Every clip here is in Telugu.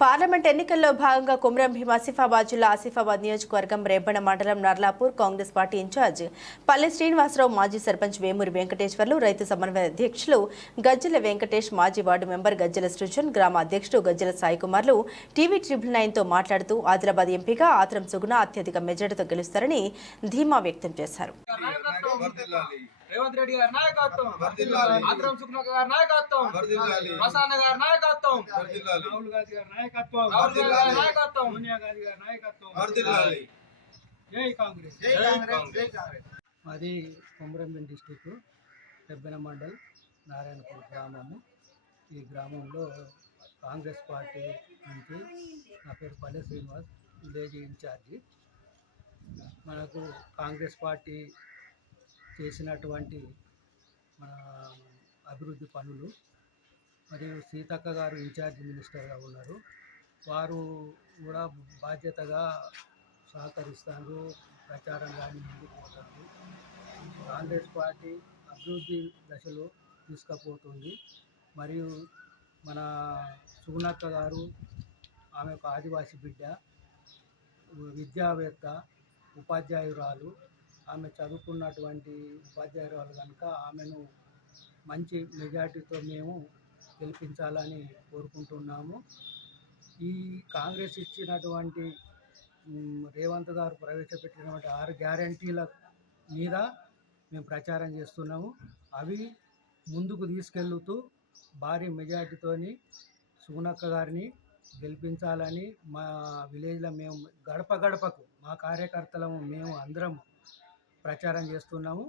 పార్లమెంట్ ఎన్నికల్లో భాగంగా కుమ్రం భీం ఆసిఫాబాద్ జిల్లా ఆసిఫాబాద్ నియోజకవర్గం రేపణ మండలం నర్లాపూర్ కాంగ్రెస్ పార్టీ ఇన్ఛార్జ్ పల్లె శ్రీనివాసరావు మాజీ సర్పంచ్ వేమూరి వెంకటేశ్వర్లు రైతు సమన్వయ అధ్యక్షులు గజ్జల వెంకటేష్ మాజీ వార్డు మెంబర్ గజ్జల సృజన్ గ్రామ అధ్యక్షుడు గజ్జల సాయి కుమార్లు టీవీ ట్రిబుల్ నైన్తో మాట్లాడుతూ ఆదిలాబాద్ ఎంపీగా ఆత్రం సుగుణ అత్యధిక మెజార్టీతో గెలుస్తారని ధీమా వ్యక్తం చేశారు. రేవంత్ రెడ్డి గారి నాయకత్వం వర్ధిల్లాలి. ఆత్రం సుఖ్న గారి నాయకత్వం. ప్రసన్న గారి నాయకత్వం రాహుల్ గాంధీ గారి నాయకత్వం రాహుల్ గాంధీ గారి నాయకత్వం. సోనియా గాంధీ గారి నాయకత్వం. జై కాంగ్రెస్. జై కాంగ్రెస్. మాది కొమరంభీం డిస్టిక్ పెబ్బెన మండల్ నారాయణపూర్ గ్రామము. ఈ గ్రామంలో కాంగ్రెస్ పార్టీ నుంచి నా పేరు పల్లె శ్రీనివాస్ విలేజ్ ఇన్ఛార్జి. మనకు కాంగ్రెస్ పార్టీ చేసినటువంటి మన అభివృద్ధి పనులు. మరియు సీతక్క గారు ఇన్ఛార్జ్ మినిస్టర్గా ఉన్నారు. వారు కూడా బాధ్యతగా సహకరిస్తారు. ప్రచారం కానీ ముందుకు పోతారు. కాంగ్రెస్ పార్టీ అభివృద్ధి దశలో తీసుకుపోతుంది. మరియు మన సుగుణక్క గారు ఆమె ఒక ఆదివాసి బిడ్డ విద్యావేత్త ఉపాధ్యాయురాలు. ఆమె చదువుకున్నటువంటి ఉపాధ్యాయురాలు కనుక ఆమెను మంచి మెజార్టీతో మేము గెలిపించాలని కోరుకుంటున్నాము. ఈ కాంగ్రెస్ ఇచ్చినటువంటి రేవంత్ గారు ప్రవేశపెట్టినటువంటి ఆరు గ్యారంటీల మీద మేము ప్రచారం చేస్తున్నాము. అవి ముందుకు తీసుకెళ్తూ భారీ మెజార్టీతోని సుగుణక్క గారిని గెలిపించాలని మా విలేజ్లో మేము గడప గడపకు మా కార్యకర్తలము మేము అందరము ప్రచారం చేస్తున్నాము.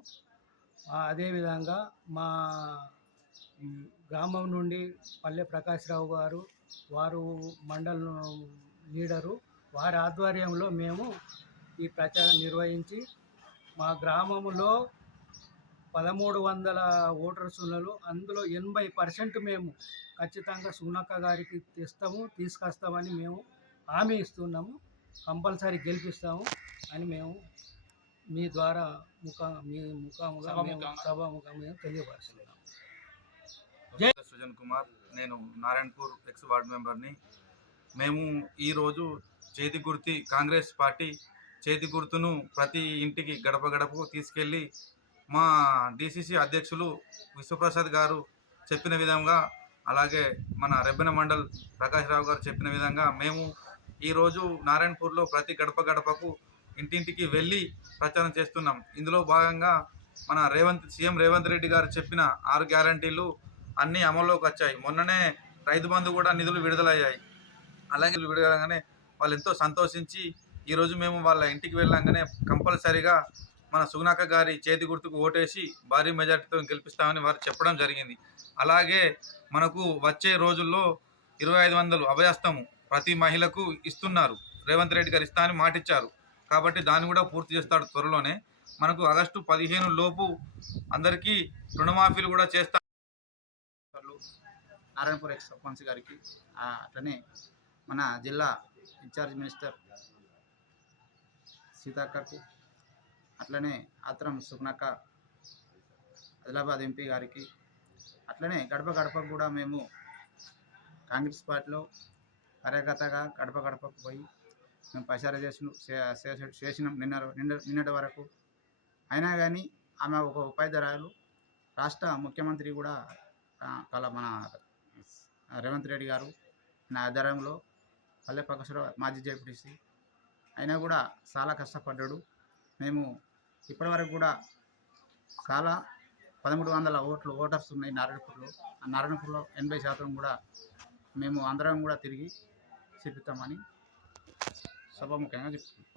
అదేవిధంగా మా గ్రామం నుండి పల్లె ప్రకాశ్రావు గారు వారు మండల్ లీడరు వారి ఆధ్వర్యంలో మేము ఈ ప్రచారం నిర్వహించి మా గ్రామంలో పదమూడు వందల ఓటర్స్ ఉన్నారు అందులో ఎనభై పర్సెంట్ మేము ఖచ్చితంగా సునక్క గారికి తెస్తాము తీసుకొస్తామని మేము హామీ ఇస్తున్నాము కంపల్సరీ గెలిపిస్తాము అని మేము మీ ద్వారా ముఖ మీ ముఖాముగా మేము సభాముఖంగా. తెలియపరుస్తున్నాము సృజన్ కుమార్ నేను నారాయణపూర్ ఎక్స్ వార్డ్ మెంబర్ని. మేము ఈరోజు చేతి గుర్తి కాంగ్రెస్ పార్టీ చేతి గుర్తును ప్రతి ఇంటికి గడప గడపకు తీసుకెళ్ళి మా డిసిసి అధ్యక్షులు విశ్వప్రసాద్ గారు చెప్పిన విధంగా అలాగే మన రెబ్బెన మండల్ ప్రకాష్ రావు గారు చెప్పిన విధంగా మేము ఈరోజు నారాయణపూర్లో ప్రతి గడప గడపకు ఇంటింటికి వెళ్ళి ప్రచారం చేస్తున్నాం. ఇందులో భాగంగా మన రేవంత్ సీఎం రేవంత్ రెడ్డి గారు చెప్పిన ఆరు గ్యారంటీలు అన్నీ అమల్లోకి వచ్చాయి. మొన్ననే రైతు బంధు కూడా నిధులు విడుదలయ్యాయి. అలాగే విడుదలగానే వాళ్ళు ఎంతో సంతోషించి ఈరోజు మేము వాళ్ళ ఇంటికి వెళ్ళంగానే కంపల్సరీగా మన సుగునాక గారి చేతి గుర్తుకు ఓటేసి భారీ మెజార్టీతో గెలిపిస్తామని వారు చెప్పడం జరిగింది. అలాగే మనకు వచ్చే రోజుల్లో ఇరవై ఐదు వందలు అభయస్తము ప్రతి మహిళకు ఇస్తున్నారు. రేవంత్ రెడ్డి గారు ఇస్తా అని మాటిచ్చారు. కాబట్టి దాన్ని కూడా పూర్తి చేస్తాడు త్వరలోనే. మనకు ఆగస్టు పదిహేను లోపు అందరికీ రుణమాఫీలు కూడా చేస్తా నారాయణపూర్ ఎక్స్ సర్పంచ్ గారికి అట్లనే మన జిల్లా ఇన్ఛార్జ్ మినిస్టర్ సీతాక్కకు అట్లనే ఆత్రం సుగ్నక్క ఆదిలాబాద్ ఎంపీ గారికి అట్లనే గడప గడపకు కూడా మేము కాంగ్రెస్ పార్టీలో కార్యకర్తగా గడప గడపకు పోయి మేము ప్రచారం చేసిన చేసినాం నిన్న నిన్న నిన్నటి వరకు. అయినా కానీ ఆమె ఒక ఉపాధ్యాయులు రాష్ట్ర ముఖ్యమంత్రి కూడా కల మన రేవంత్ రెడ్డి గారు నా ఆధ్వర్యంలో పల్లె ప్రకాశ్వర మాజీ జేపీటీసీ అయినా కూడా చాలా కష్టపడ్డాడు. మేము ఇప్పటివరకు కూడా చాలా పదమూడు వందల ఓట్లు ఓటర్స్ ఉన్నాయి నారాయణపూర్లో. ఆ నారాయణపూర్లో ఎనభై శాతం కూడా మేము అందరం కూడా తిరిగి చూపిస్తామని సభాముఖంగా చెప్తున్నాం